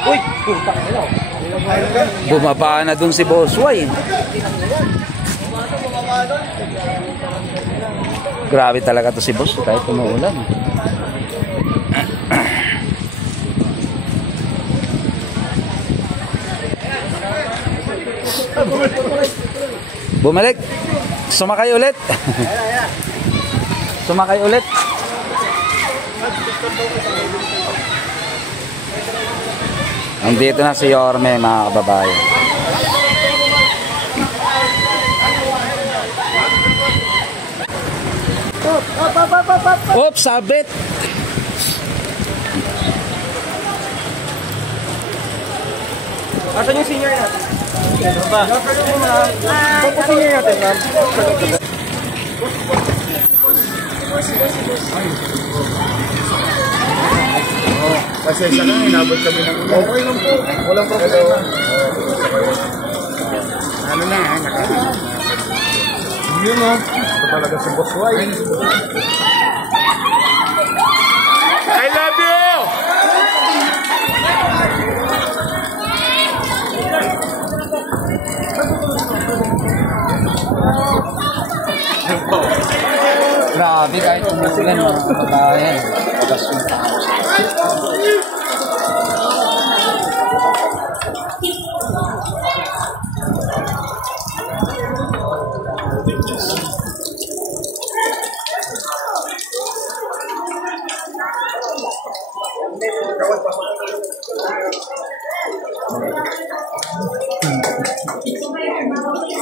Uy, putak nila. Bumaba na dun si Bosway. Grabe talaga to si Boss kahit umuulan. Bumalik. Sumakay ulit. Sumakay ulit. Nandito na si Yorme, mga kababayan. Oops, sabit. Asan yung senior natin? Ano ba? Ano po senior natin, ma'am? Kasi isa lang, inabot kami ng ulan. Okay lang po. Walang problema. Ano na, nakakita. Yun o. Ito talaga si Bosway. I love you! Grabe kahit umulan, mga kababayan. Pagas yung tao.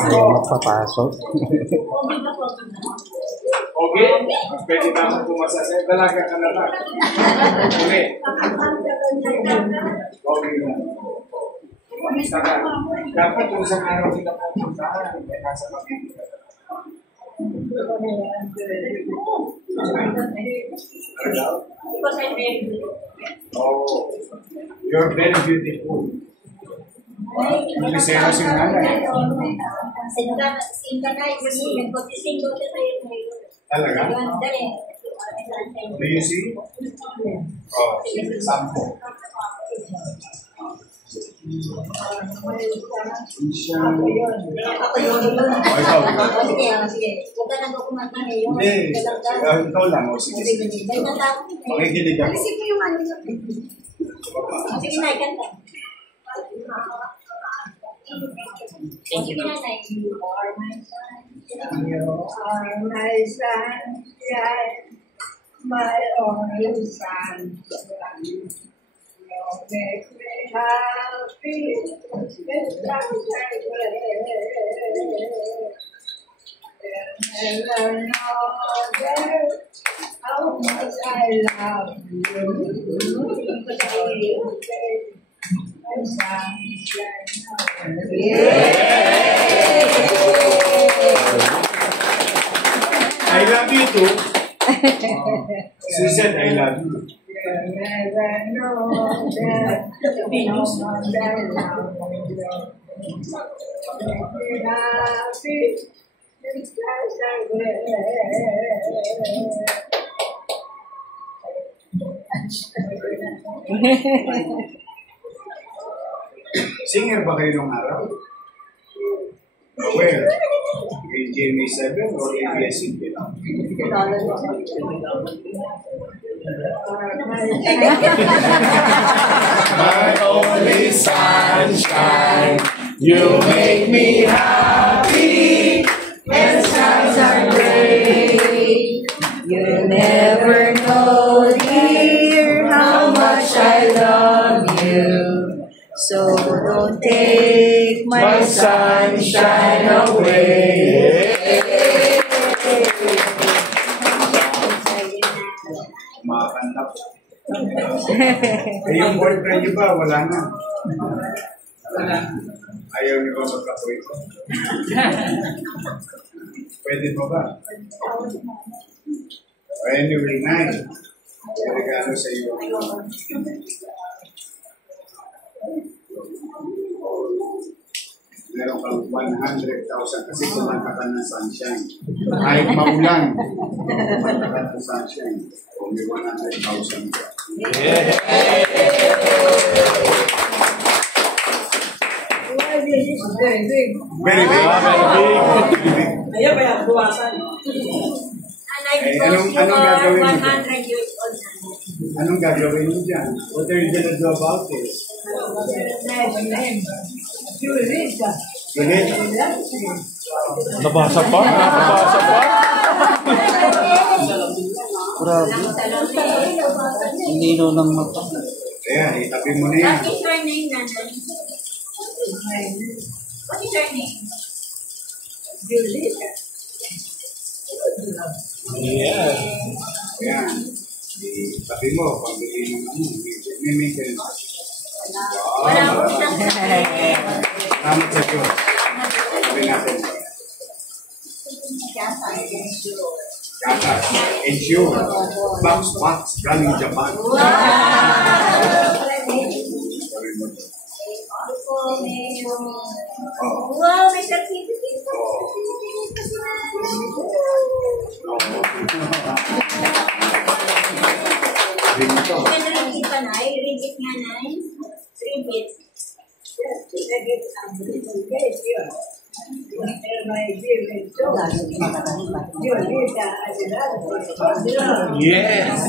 Magpapasok. Okay? Pwede ka mo pumasasay. Dalaga ka na lang. Okay. Okay na. Dapat kung sa araw kita pupuntahan, may nasa makikita. Oh, you're very beautiful. Bisera si nanay. Talaga? Do you see? Oh, sample. Hindi. Ikaw lang. Makikinig ako. Thank you, Nanay. You are my sunshine. You are my sunshine. My only sunshine. You make me happy. It's sunshine. Never know how much I love you. I love you too. She said I love you. Singer ba kayo nung araw? Where? In GMA7 or ABS-CBN? My only sunshine, you make me happy when skies are gray. You never know, dear, how much I love you. So don't take my sunshine away. Makakanta po. Eh, yung boyfriend niyo ba? Wala na. Ayaw niyo ba magkapoy ko? Pwede pa ba? Anyway, Nay. Regalo sa iyo. meron kang 100,000 kasi kumanta ka ng sunshine. Kahit maulan, kumanta ka ng sunshine. O may 100,000 ka. Very big. Very big. Ayaw ba yung buwasan? Anong gagawin mo? 100 years old na. Anong gagawin mo dyan? What are you gonna do about it? Ganit? Nabasa pa? Nabasa pa? Grabe. Ang lino ng mata. Kaya, itabi mo na yan. What is your name, Nanay? What is your name? Yeah. Ayan. Itabi mo, pambili ng ano. May maintenance. Wala ko siyang Salamat sa Diyos. Itabi natin. Kata, ensure. Box, galing Japan. Sabi mo. Wow, may certificate po. Ringgit pa, Nay? Ringgit nga, Nay? Ringgit. Yes.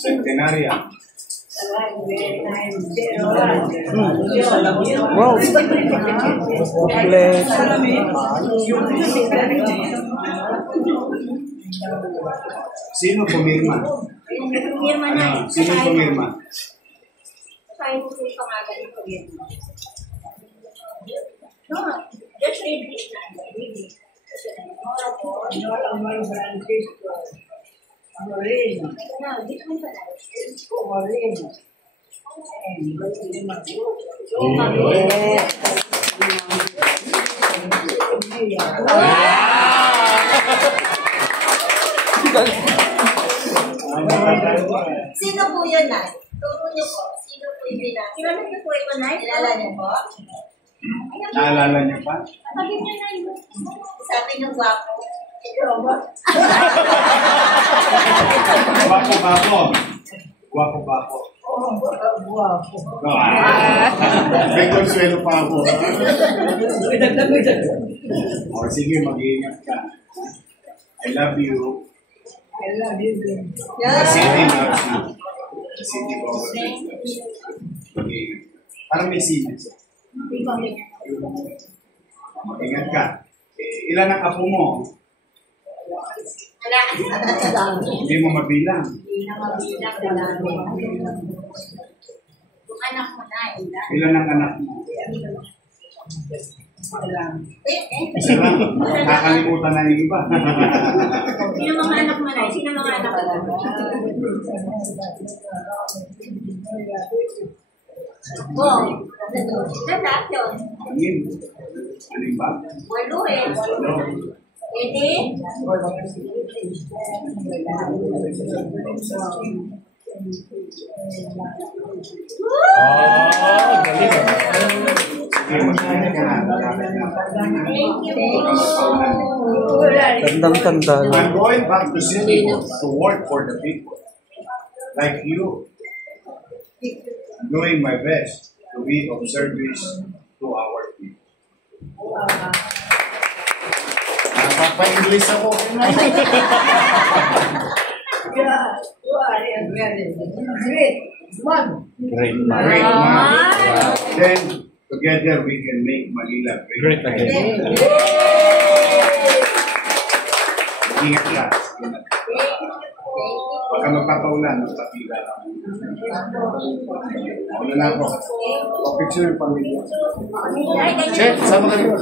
Centenaria. Wow. Complete. Sino pumirma? Pumirma, Nay. Sino pumirma? Kahit po yung pangalan ng pumirma. No, just read it, Nay. Read it. No, this one pala. Sino po yun, Nay? Turo niyo po. Sino po yung bilang? Kilala niyo po ito, Nay? Kilala niyo po? Naalala niyo pa? Sabi niya, Nay. Sabi niyo, guwapo. Ikaw ba? Guwapo ba ako? Guwapo ba ako? Guwapo. May konsuelo pa ako. O sige, mag-iingat ka. I love you. The city loves you. The city loves you. Mag-iingat ka. Parang may sinas. Mag-ingat ka. Ilan ang apo mo? Wala. Hindi mo mabilang. Hindi na mabilang. Yung anak mo na, ilan? Ilan ang anak mo? Isa lang. Nakakalimutan na yung iba. Sino mga anak mo na? Sino mga anak mo? Oh, lahat yun. Angin. Ano yung ba? Walo eh. Edi? Sige, mag-ingat ka na. Thank you. Tandang-tanda lang. I'm going back to city to work for the people. Like you. I'm doing my best to be of service to our people. Nakapa-English ako. Great man. Great man. Then, together we can make Manila great again. Ingat ka. Pagka magpapaulan, magpapila ka. Ano na ako? Picture yung pamilya. Check, sama ka rin.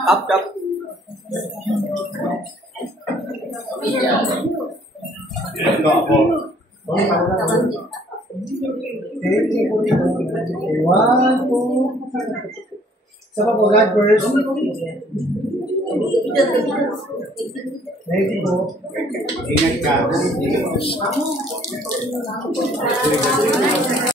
Up, up. Ito ako. One, two. Sa pa po, God first. Thank you po. Ingat ka.